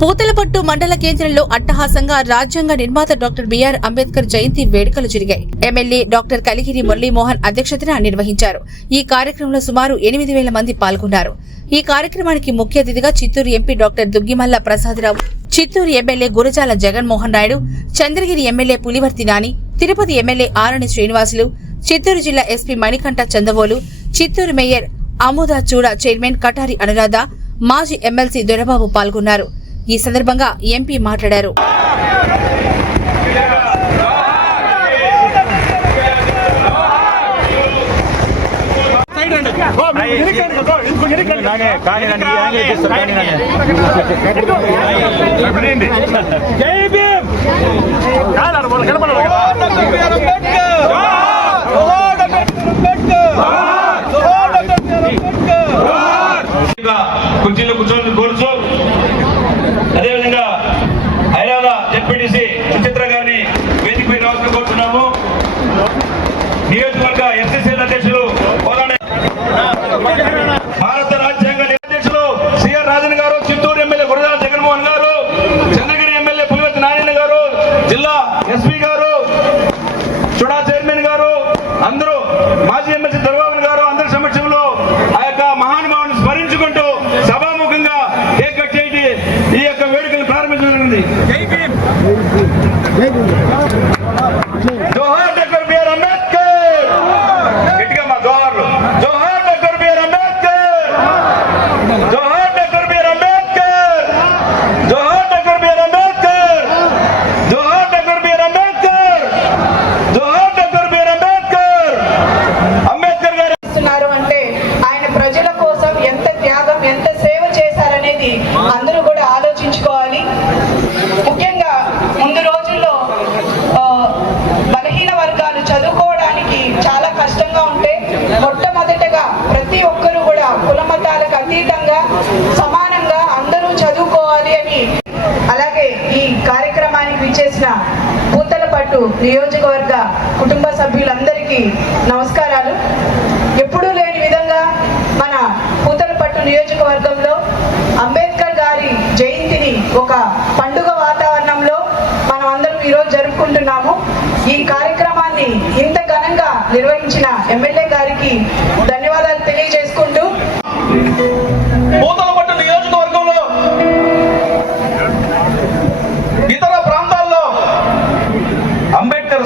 పూతలపట్టు మండల కేంద్రంలో అట్టహాసంగా రాజ్యాంగ నిర్మాత డాక్టర్ బిఆర్ అంబేద్కర్ జయంతి వేడుకలు జరిగాయి. ఎమ్మెల్యే డాక్టర్ కలిగిరి మురళీమోహన్ అధ్యక్షతన నిర్వహించారు. ఈ కార్యక్రమంలో సుమారు ఎనిమిది వేల మంది పాల్గొన్నారు. ఈ కార్యక్రమానికి ముఖ్య అతిథిగా Chittoor MP doctor Duggimalla Prasada Rao Chittoor MLA Gurajala Jaganmohan Naidu Chandragiri MLA Pulivarthi Nani Tirupati MLA Arani Srinivasulu Chittoor జిల్లా SP Manikanta Chandavolu Chittoor mayor Amoda CUDA chairman Katari Anuradha మాజీ ఎమ్మెల్సీ దొరబాబు పాల్గొన్నారు. ఈ సందర్భంగా ఎంపీ మాట్లాడారు. కుర్చీలో కానీ నన్ను ఈ యాంగిల్ తీస్తారు కానీ నన్ను జై భీమ్ కాదు వాళ్ళు కనపడదు ఇంకా కుర్చీలో కూర్చొని కోరుచు అదేవిధంగా హైదరాబాద్ జెడ్పీటీసీ సుచిత్ర గారిని వేదికపై రావాల్సిన కోరుతున్నాము నియోజకవర్గ ఎస్ఎస్ఎల్ అధ్యక్షులు కోదండ భారత రాజ్యాంగ అధ్యక్షులు సిఆర్ రాజన్ గారు చిత్తూరు ఎమ్మెల్యే గురజాల జగన్మోహన్ గారు చంద్రగిరి ఎమ్మెల్యే పులివెత్తి నారాయణ గారు జిల్లా ఎస్పీ గారు చుడా చైర్మన్ గారు అందరూ మాజీ ఎమ్మెల్సీ దొరబాబు గారు అందరి సమక్షంలో ఆ యొక్క మహానుభావుని స్మరించుకుంటూ సభాముఖంగా కేక్ కట్ చేసి ఈ యొక్క వేడుకలు ప్రారంభించబడింది జోహార్ డాక్టర్ బిఆర్ అంబేద్కర్ గట్టిగా మా జోహార్లు జోహార్ డాక్టర్ బిఆర్ అంబేద్కర్ జోహార్ డాక్టర్ బిఆర్ అంబేద్కర్ జోహార్ డాక్టర్ బిఆర్ అంబేద్కర్ జోహార్ డాక్టర్ బిఆర్ అంబేద్కర్ జోహార్ doctor B R Ambedkar Ambedkar garu చేస్తున్నారు అంటే ఆయన ప్రజల కోసం ఎంత త్యాగం ఎంత సేవ చేశారనేది అందరూ కూడా ఆలోచించుకోవాలి ముఖ్యంగా ముందు రోజుల్లో ఆ, బలహీన వర్గాలు చదువుకోవడానికి చాలా కష్టంగా ఉంటే మొట్టమొదటగా ప్రతి ఒక్కరూ కూడా కుల మతాలకు అతీతంగా సమానంగా అందరూ చదువుకోవాలి అని అలాగే ఈ కార్యక్రమానికి పూతలపట్టు నియోజకవర్గ కుటుంబ సభ్యులందరికీ నమస్కారాలు. ఎప్పుడూ లేని విధంగా మన పూతలపట్టు నియోజకవర్గంలో అంబేద్కర్ గారి జయంతిని ఒక పండుగ వాతావరణంలో మనం అందరం ఈరోజు జరుపుకుంటున్నాము. ఈ కార్యక్రమాన్ని ఇంత ఘనంగా నిర్వహించిన ఎమ్మెల్యే గారికి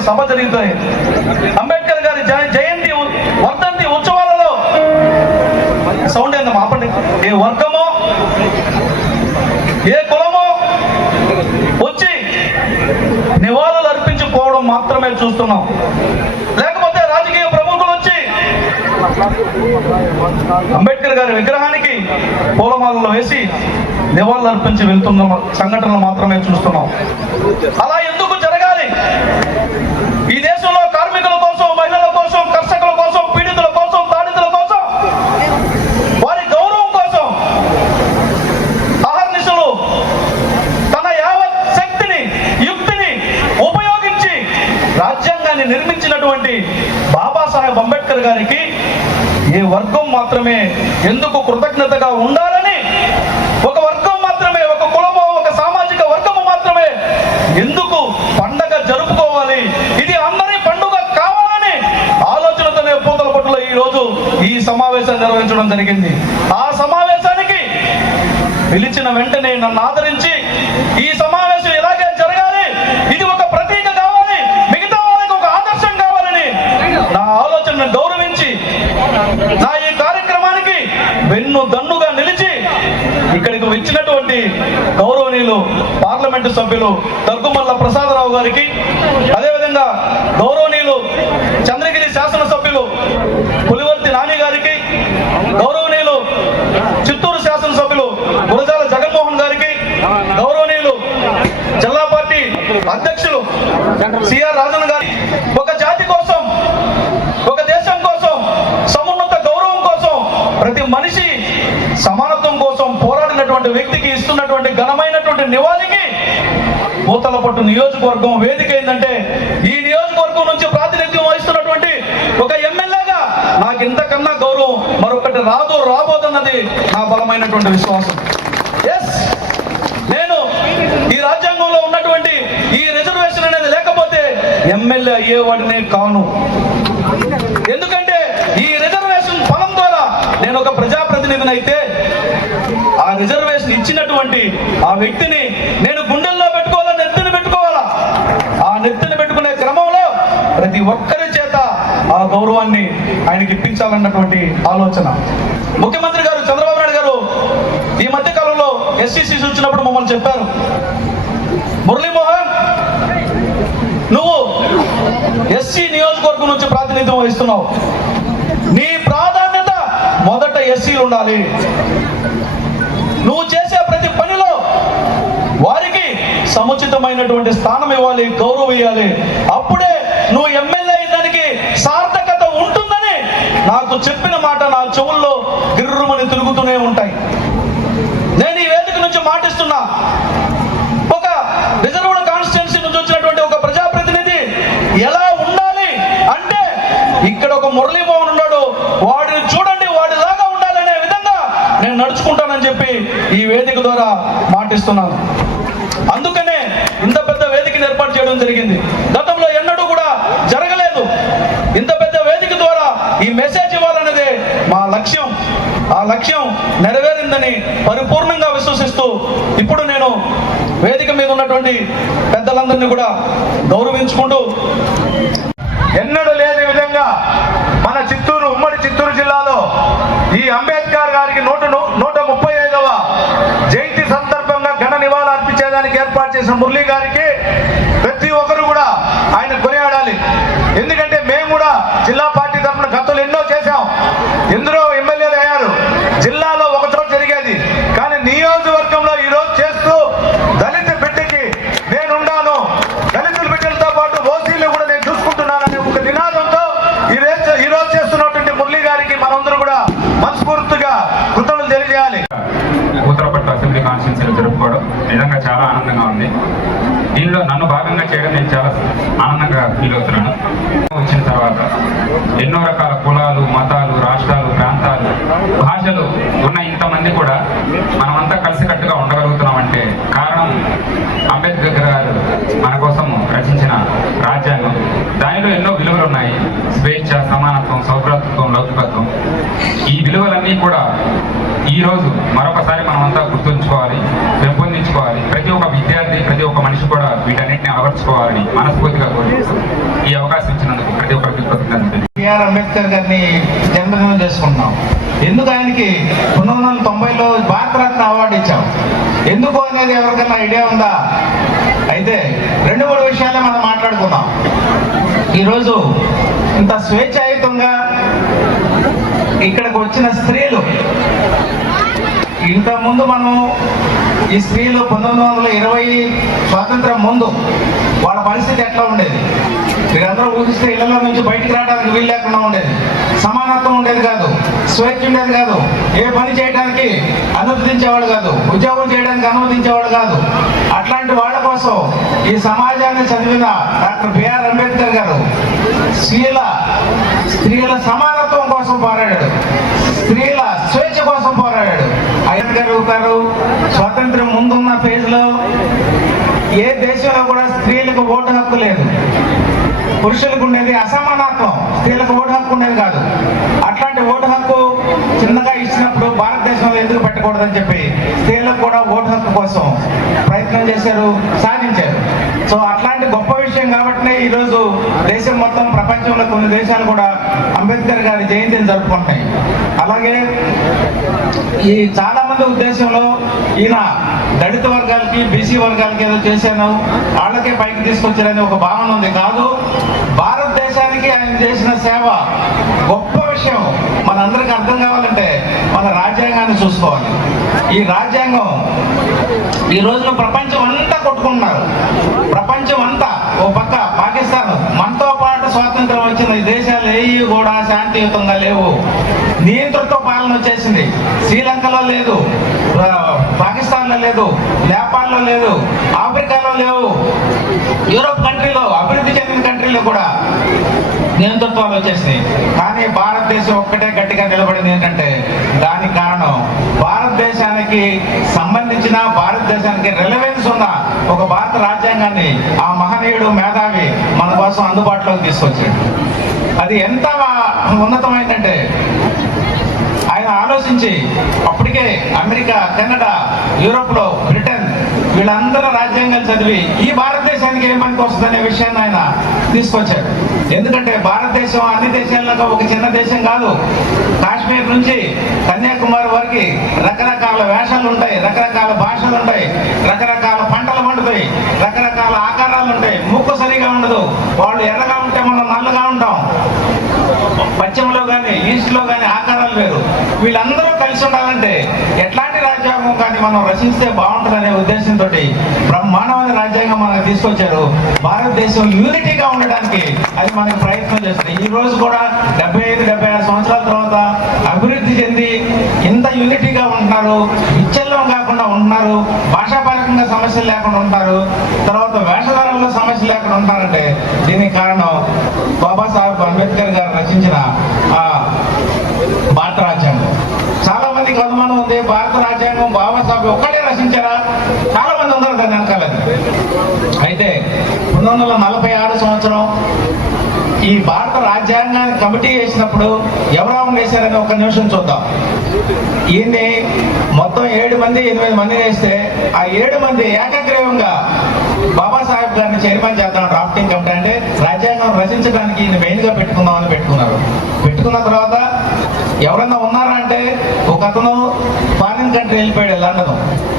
సభ జరుగుతాయి అంబేద్కర్ గారి జయంతి వర్ధంతి ఉత్సవాలలో సౌండ్ ఏందో మాపండి ఏ వర్గమో ఏ కులమో వచ్చి నివాళులు అర్పించుకోవడం మాత్రమే చూస్తున్నాం. లేకపోతే రాజకీయ ప్రముఖులు వచ్చి అంబేద్కర్ గారి విగ్రహానికి పూలమాలలో వేసి నివాళులు అర్పించి వెళ్తున్న సంఘటనలు మాత్రమే చూస్తున్నాం. అలా ఎందుకు జరగాలి ఈ దేశంలో కార్మికుల కోసం మహిళల కోసం కర్షకుల కోసం పీడితుల కోసం బాధితుల కోసం వారి గౌరవం కోసం అహర్నిశలు తన యావత్ శక్తిని యుక్తిని ఉపయోగించి రాజ్యాంగాన్ని నిర్మించినటువంటి బాబాసాహెబ్ అంబేద్కర్ గారికి ఏ వర్గం మాత్రమే ఎందుకు కృతజ్ఞతగా ఉండాలని ఒక వర్గం మాత్రమే ఒక కులము ఒక సామాజిక వర్గము మాత్రమే ఎందుకు పండగ జరుపుకోవాలి? ఇది అందరి పండుగ కావాలని ఆలోచనతోనే పూతల పట్టులో ఈ రోజు ఈ సమావేశం నిర్వహించడం జరిగింది. ఆ సమావేశానికి పిలిచిన వెంటనే నన్ను ఆదరించి ఈ సమావేశం ఇలాగే జరగాలి ఇది ఒక ప్రతీక కావాలి మిగతా వాళ్ళకి ఒక ఆదర్శం కావాలని నా ఆలోచనను గౌరవించి నా ఈ కార్యక్రమానికి వెన్ను దన్నుగా నిలిచి ఇక్కడికి ఇచ్చినటువంటి గౌరవనీయులు పార్లమెంటు సభ్యులు దగ్గుమల్ల ప్రసాదరావు గారికి అదేవిధంగా గౌరవనీయులు చంద్రగిరి శాసనసభ్యులు పులివర్తి నాని గారికి గౌరవనీయులు చిత్తూరు శాసనసభ్యులు గురజాల జగన్మోహన్ గారికి గౌరవనీయులు జిల్లా పార్టీ అధ్యక్షులు సిఆర్ రాజన్ గారి కోసం పోరాడినటువంటి వ్యక్తికి ఇస్తున్నటువంటి ఘనమైనటువంటి నివాళికి పూతలపట్టు నియోజకవర్గం వేదిక ఏంటంటే ఈ నియోజకవర్గం నుంచి ప్రాతినిధ్యం వహిస్తున్నటువంటి ఒక ఎమ్మెల్యేగా నాకు ఇంతకన్నా గౌరవం మరొకటి రాదు రాబోదన్నది నా బలమైనటువంటి విశ్వాసం. ఎస్ నేను ఈ రాజ్యాంగంలో ఉన్నటువంటి ఈ రిజర్వేషన్ అనేది లేకపోతే ఎమ్మెల్యే అయ్యేవాడినే కాను. ఎందుకంటే ఈ రిజర్వేషన్ ఫలం ద్వారా నేను ఒక ప్రజాప్రతినిధిని అయితే ఆ రిజర్వేషన్ ఇచ్చినటువంటి ఆ వ్యక్తిని నేను గుండెల్లో పెట్టుకోవాలా నెత్తిని పెట్టుకోవాలా? ఆ నెత్తిని పెట్టుకునే క్రమంలో ప్రతి ఒక్కరి చేత ఆ గౌరవాన్ని ఆయనకి ఇప్పించాలన్నటువంటి ఆలోచన. ముఖ్యమంత్రి గారు చంద్రబాబు నాయుడు గారు ఈ మధ్య కాలంలో ఎస్సీసీ వచ్చినప్పుడు మమ్మల్ని చెప్పారు. మురళీమోహన్ నువ్వు ఎస్సీ నియోజకవర్గం నుంచి ప్రాతినిధ్యం వహిస్తున్నావు. నీ ప్రాధాన్యత మొదట ఎస్సీలు ఉండాలి. నువ్వు చేసే ప్రతి పనిలో వారికి సముచితమైనటువంటి స్థానం ఇవ్వాలి గౌరవం ఇవ్వాలి. అప్పుడే నువ్వు ఎమ్మెల్యే అయ్యేదానికి సార్థకత ఉంటుందని నాకు చెప్పిన మాట నా చెవుల్లో గిర్రుమని తిరుగుతూనే ఉంటాయి. నేను ఈ వేదిక నుంచి మాటిస్తున్నా ఒక రిజర్వ్డ్ కాన్స్టిట్యున్సీ నుంచి వచ్చినటువంటి ఒక ప్రజాప్రతినిధి ఎలా ఉండాలి అంటే ఇక్కడ ఒక మురళీమోహన్ ఉన్నాడు వాడిని చూడండి వాడిలాగా ఉండాలనే విధంగా నేను నడుచుకుంటానని చెప్పి ఈ వేదిక ద్వారా మాటిస్తున్నాను. అందుకనే ఇంత పెద్ద వేదికను ఏర్పాటు చేయడం జరిగింది. గతంలో ఎన్నడూ కూడా జరగలేదు. ఇంత పెద్ద వేదిక ద్వారా ఈ మెసేజ్ ఇవ్వాలన్నదే మా లక్ష్యం. ఆ లక్ష్యం నెరవేరిందని పరిపూర్ణంగా విశ్వసిస్తూ ఇప్పుడు నేను వేదిక మీద ఉన్నటువంటి పెద్దలందరినీ కూడా గౌరవించుకుంటూ ఎన్నడూ లేని విధంగా మన చిత్తూరు ఉమ్మడి చిత్తూరు జిల్లాలో ఈ అంబేద్కర్ గారికి నూట ను- నూట ముప్పై ఐదవ జయంతి సందర్భంగా ఘన నివాళులు అర్పించేదానికి ఏర్పాటు చేసిన మురళీ గారికి ప్రతి ఒక్కరు కూడా ఆయన కొనియాడాలి ఎందుకంటే మేము కూడా జిల్లా పార్టీ తరఫున గతంలో ఎన్నో చేశాం ఎందరో ఎమ్మెల్యేలు అయ్యారు జిల్లాలో ఒక చోట జరిగేది కానీ నియోజకవర్గంలో ఈ రోజు చేస్తూ దళిత బిడ్డకి నేనున్నాను దళితుల బిడ్డలతో పాటు ఓసీలు కూడా నేను చూసుకుంటున్నాననే ఒక నినాదంతో ఈ రోజు ఈ రోజు చేస్తున్నటువంటి మురళీ గారికి మనందరూ కూడా మనస్ఫూర్తిగా కృతజ్ఞతలు తెలియజేయాలి ఉత్తరపట్ల అసెంబ్లీ కాన్స్టిట్యూన్సీలో జరుపుకోవడం నిజంగా చాలా ఆనందంగా ఉంది. దీనిలో నన్ను భాగంగా చేయడం నేను చాలా ఆనందంగా ఫీల్ అవుతున్నాను. వచ్చిన తర్వాత ఎన్నో రకాల కులాలు మతాలు రాష్ట్రాలు ప్రాంతాలు భాషలు ఉన్న ఇంతమంది కూడా మనమంతా కలిసికట్టుగా ఉండగలుగుతున్నామంటే కారణం అంబేద్కర్ గారు మన కోసం రచించిన రాజ్యాంగం. దానిలో ఎన్నో విలువలు ఉన్నాయి స్వేచ్ఛ సమానత్వం సౌభ్రాతృత్వం లౌకికత్వం. ఈ విలువలన్నీ కూడా ఈ రోజు మరొకసారి మనమంతా గుర్తుంచుకోవాలి పెంపొందించుకోవాలి. ప్రతి ఒక్క విద్యార్థి ప్రతి ఒక్క మనిషి కూడా వీటన్నిటిని అలవర్చుకోవాలని మనస్ఫూర్తిగా కోరుకుంటూ ఈ అవకాశం ఇచ్చినందుకు ప్రతి ఒక్కరికి కృతజ్ఞతలు. బిఆర్ అంబేద్కర్ గారిని జన్మదినం చేసుకుంటున్నాం. ఎందుకు ఆయనకి పంతొమ్మిది వందల తొంభైలో భారతరత్న అవార్డు ఇచ్చాం? ఎందుకు అనేది ఎవరికైనా ఐడియా ఉందా? అయితే రెండు మూడు విషయాలు మనం మాట్లాడుకుందాం. ఈరోజు ఇంత స్వేచ్ఛాయుతంగా ఇక్కడికి వచ్చిన స్త్రీలు ఇంతకుముందు మనము మనం ఈ స్త్రీలు పంతొమ్మిది వందల ఇరవై స్వాతంత్రం ముందు వాళ్ళ పరిస్థితి ఎట్లా ఉండేది? మీరందరూ ఊహిస్తే ఇళ్ళలో నుంచి బయటికి రావడానికి వీలు లేకుండా ఉండేది. సమానత్వం ఉండేది కాదు. స్వేచ్ఛ ఉండేది కాదు. ఏ పని చేయడానికి అనుమతించేవాడు కాదు. ఉద్యోగం చేయడానికి అనుమతించేవాడు కాదు. అట్లాంటి వాళ్ళ కోసం ఈ సమాజాన్ని చదివిన డాక్టర్ బిఆర్ అంబేద్కర్ గారు స్త్రీల స్త్రీల సమానత్వం కోసం పోరాడాడు. స్త్రీల స్వేచ్ఛ కోసం పోరాడాడు. ఆయన గారు గారు స్వాతంత్రం ముందున్న ఫేజ్లో ఏ దేశంలో కూడా స్త్రీలకు ఓటు హక్కు లేదు. పురుషులకు ఉండేది అసమానత్వం స్త్రీలకు ఓటు హక్కు ఉండేది కాదు. అట్లాంటి ఓటు హక్కు చిన్నగా ఇచ్చినప్పుడు భారతదేశంలో ఎందుకు పెట్టకూడదని చెప్పి స్త్రీలకు కూడా ఓటు హక్కు కోసం ప్రయత్నం చేశారు సాధించారు. సో అట్లాంటి గొప్ప విషయం కాబట్టినే ఈరోజు దేశం మొత్తం ప్రపంచంలో కొన్ని దేశాలు కూడా అంబేద్కర్ గారి జయంతిని జరుపుకుంటాయి అలాగే ఈ చాలా మంది ఉద్దేశంలో ఈయన దళిత వర్గాలకి బీసీ వర్గాలకి ఏదో చేశాను వాళ్ళకే పైకి తీసుకొచ్చారని ఒక భావన ఉంది. కాదు భారతదేశానికి ఆయన చేసిన సేవ గొప్ప విషయం. మనందరికీ అర్థం కావాలంటే మన రాజ్యాంగాన్ని చూసుకోవాలి. ఈ రాజ్యాంగం ఈ రోజున ప్రపంచం అంతా కొట్టుకుంటున్నారు. ప్రపంచం అంతా ఓ పక్క పాకిస్తాన్. మనతో పాటు స్వాతంత్రం వచ్చిన ఈ దేశాలు ఏవి కూడా శాంతియుతంగా లేవు. నియంత్రణతో పాలన వచ్చేసింది. శ్రీలంకలో లేదు. జపాన్లో లేదు నేపాల్లో లేదు ఆఫ్రికాలో లేవు యూరోప్ కంట్రీలో అభివృద్ధి చెందిన కంట్రీలో కూడా నియంతృత్వాలు వచ్చేసినాయి. కానీ భారతదేశం ఒక్కటే గట్టిగా నిలబడింది ఏంటంటే దానికి కారణం భారతదేశానికి సంబంధించిన భారతదేశానికి రిలవెన్స్ ఉన్న ఒక భారత రాజ్యాంగాన్ని ఆ మహనీయుడు మేధావి మన కోసం అందుబాటులోకి తీసుకొచ్చాడు. అది ఎంత ఉన్నతమైందంటే ఆయన ఆలోచించి అప్పటికే అమెరికా కెనడా యూరోప్లో బ్రిటన్ వీళ్ళందరూ రాజ్యాంగాలు చదివి ఈ భారతదేశానికి ఏం పనికి వస్తుందనే విషయాన్ని ఆయన తీసుకొచ్చాడు. ఎందుకంటే భారతదేశం అన్ని దేశాల్లో ఒక చిన్న దేశం కాదు. కాశ్మీర్ నుంచి కన్యాకుమారి వరకు రకరకాల వేషాలు ఉంటాయి రకరకాల భాషలు ఉంటాయి రకరకాల పంటలు పండుతాయి రకరకాల ఆకారాలు ఉంటాయి. ముక్కు సరిగా ఉండదు. వాళ్ళు ఎర్రగా పశ్చిమలో కానీ ఈస్ట్లో కానీ ఆకారాలు వేరు వీళ్ళందరూ కలిసి ఉండాలంటే ఎట్లాంటి రాజ్యాంగం కానీ మనం రచిస్తే బాగుంటుందనే ఉద్దేశంతో బ్రహ్మాండమైన రాజ్యాంగం మనకు తీసుకొచ్చారు. భారతదేశం యూనిటీగా ఉండడానికి అది మనకు ప్రయత్నం చేస్తుంది. ఈ రోజు కూడా డెబ్బై ఐదు డెబ్బై ఆరు సంవత్సరాల తర్వాత అభివృద్ధి ఇంత యూనిటీగా ఉంటున్నారు. విచ్ఛిన్నం కాకుండా ఉంటున్నారు. భాషాపరకంగా సమస్యలు లేకుండా ఉంటారు. తర్వాత వేషధారంలో సమస్యలు లేకుండా ఉంటారంటే దీనికి కారణం బాబాసాహెబ్ అంబేద్కర్ గారు రచించిన ఆ భారత రాజ్యాంగం. చాలా మందికి అనుమానం ఉంది భారత రాజ్యాంగం బాబాసాహెబ్ ఒక్కడే రచించారా? చాలా మంది ఉన్నారు దాని వెనకాలని. అయితే పంతొమ్మిది వందల నలభై ఆరు సంవత్సరం ఈ భారత రాజ్యాంగాన్ని కమిటీ వేసినప్పుడు ఎవరెవరు వేశారని ఒక నిమిషం చూద్దాం. ఈయన్ని మొత్తం ఏడు మంది ఎనిమిది మంది వేస్తే ఆ ఏడు మంది ఏకగ్రీవంగా బాబాసాహెబ్ గారిని చైర్మన్ చేద్దాం డ్రాఫ్టింగ్ కమిటీ అంటే రాజ్యాంగం రచించడానికి ఈయన మెయిన్గా పెట్టుకుందామని పెట్టుకున్నారు. పెట్టుకున్న తర్వాత ఎవరన్నా ఉన్నారా అంటే ఒక అతను ఫారిన్ కంట్రీ వెళ్ళిపోయాడు లండన్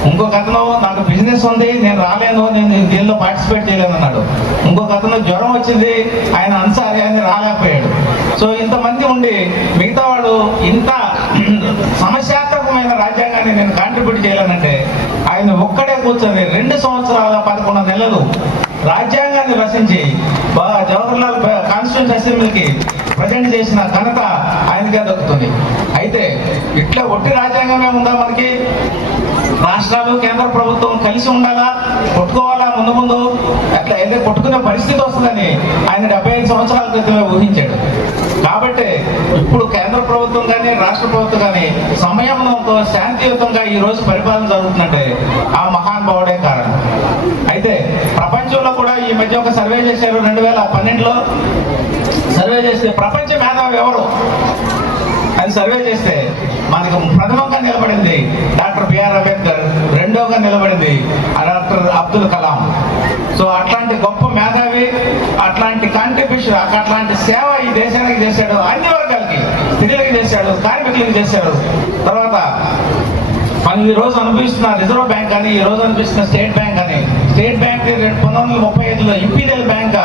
ఇంకొక అతను నాకు బిజినెస్ ఉంది నేను రాలేను నేను దీనిలో పార్టిసిపేట్ చేయలేను అన్నాడు. ఇంకొక అతను జ్వరం వచ్చింది ఆయన అన్సారి అని రాలేకపోయాడు. సో ఇంతమంది ఉండి మిగతా వాడు ఇంత సమస్యాత్మకమైన రాజ్యాంగాన్ని నేను కాంట్రిబ్యూట్ చేయాలనంటే ఆయన ఒక్కడే కూర్చొని రెండు సంవత్సరాల పదకొండు నెలలు రాజ్యాంగాన్ని రచించి జవహర్లాల్ కాన్స్టిట్యూన్స్ అసెంబ్లీకి ప్రజెంట్ చేసిన ఘనత ఆయనకే దక్కుతుంది. అయితే ఇట్లా ఒట్టి రాజ్యాంగమే ఉందా మనకి? రాష్ట్రాలు కేంద్ర ప్రభుత్వం కలిసి ఉండాలా? కొట్టుకోవాలా? ముందు ముందు అట్లా ఏదైతే కొట్టుకునే పరిస్థితి వస్తుందని ఆయన డెబ్బై ఐదు సంవత్సరాల క్రితమే ఊహించాడు. కాబట్టి ఇప్పుడు కేంద్ర ప్రభుత్వం కానీ రాష్ట్ర ప్రభుత్వం కానీ సమయంతో శాంతియుతంగా ఈ రోజు పరిపాలన జరుగుతుందంటే ఆ మహానుభావుడే కారణం. అయితే ప్రపంచంలో కూడా ఈ మధ్య ఒక సర్వే చేశారు రెండు వేల పన్నెండులో. సర్వే చేస్తే ప్రపంచ మేధావి ఎవరు? అని సర్వే చేస్తే మనకు ప్రథమంగా నిలబడింది డాక్టర్ బిఆర్ అంబేద్కర్ రెండోగా నిలబడింది ఆ డాక్టర్ అబ్దుల్ కలాం. సో అట్లాంటి గొప్ప మేధావి అట్లాంటి కాంట్రిబ్యూషన్ అట్లాంటి సేవ ఈ దేశానికి చేశాడు. అన్ని వర్గాలకి స్త్రీలకు చేశాడు కార్మికులకు చేశాడు. తర్వాత మనం ఈ రోజు అనుభవిస్తున్న రిజర్వ్ బ్యాంక్ కానీ ఈ రోజు అనిపిస్తున్న స్టేట్ బ్యాంక్ కానీ స్టేట్ బ్యాంక్ పంతొమ్మిది వందల ముప్పై ఐదులో ఇంపీరియల్ బ్యాంక్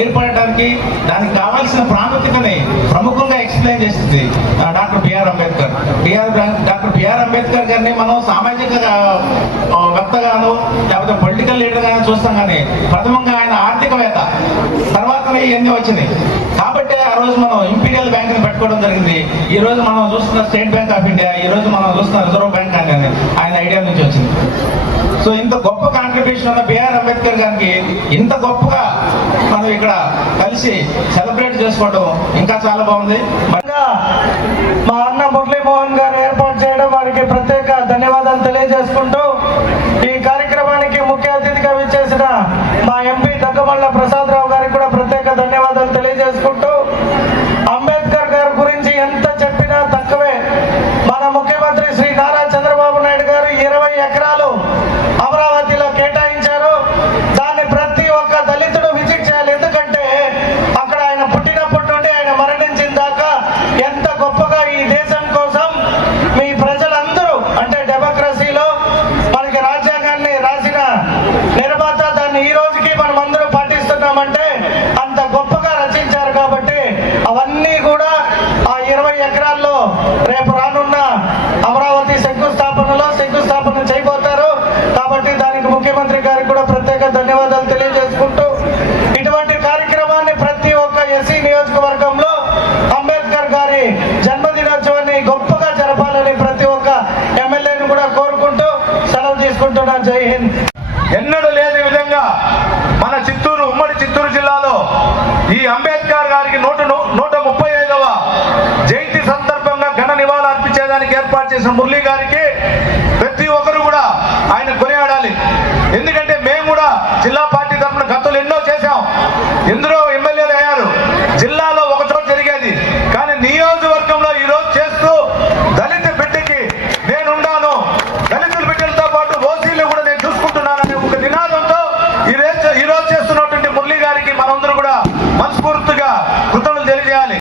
ఏర్పడటానికి దానికి కావాల్సిన ప్రాముఖ్యతని ప్రముఖంగా ఎక్స్ప్లెయిన్ చేస్తుంది doctor BR Ambedkar. BR doctor BR Ambedkar గారిని మనం సామాజిక వక్తగాను వేత్తగాను లేకపోతే పొలిటికల్ లీడర్ గాను చూస్తాం కానీ ప్రథమంగా ఆయన ఆర్థికవేత్త. తర్వాత ఇవన్నీ వచ్చినాయి. కాబట్టి ఆ రోజు మనం ఇంపీరియల్ బ్యాంక్ని పెట్టుకోవడం జరిగింది. ఈ రోజు మనం చూస్తున్న స్టేట్ బ్యాంక్ ఆఫ్ ఇండియా ఈ రోజు మనం చూస్తున్న రిజర్వ్ బ్యాంక్ అనేది ఆయన ఐడియా నుంచి వచ్చింది. సో ఇంత గొప్ప కాంట్రిబ్యూషన్ ఉన్న బిఆర్ అంబేద్కర్ గారికి ఇంత గొప్పగా మనం ఇక్కడ కలిసి సెలబ్రేట్ చేసుకోవడం ఇంకా చాలా బాగుంది. మా అన్న మురళీమోహన్ గారు ఏర్పాటు చేయడం వారికి ప్రత్యేక ధన్యవాదాలు తెలియజేసుకుంటూ ఈ కార్యక్రమానికి ముఖ్య అతిథిగా విచ్చేసిన మా ఎంపీ దగ్గమల్ల ప్రసాదరావు రేపు मुरली गारे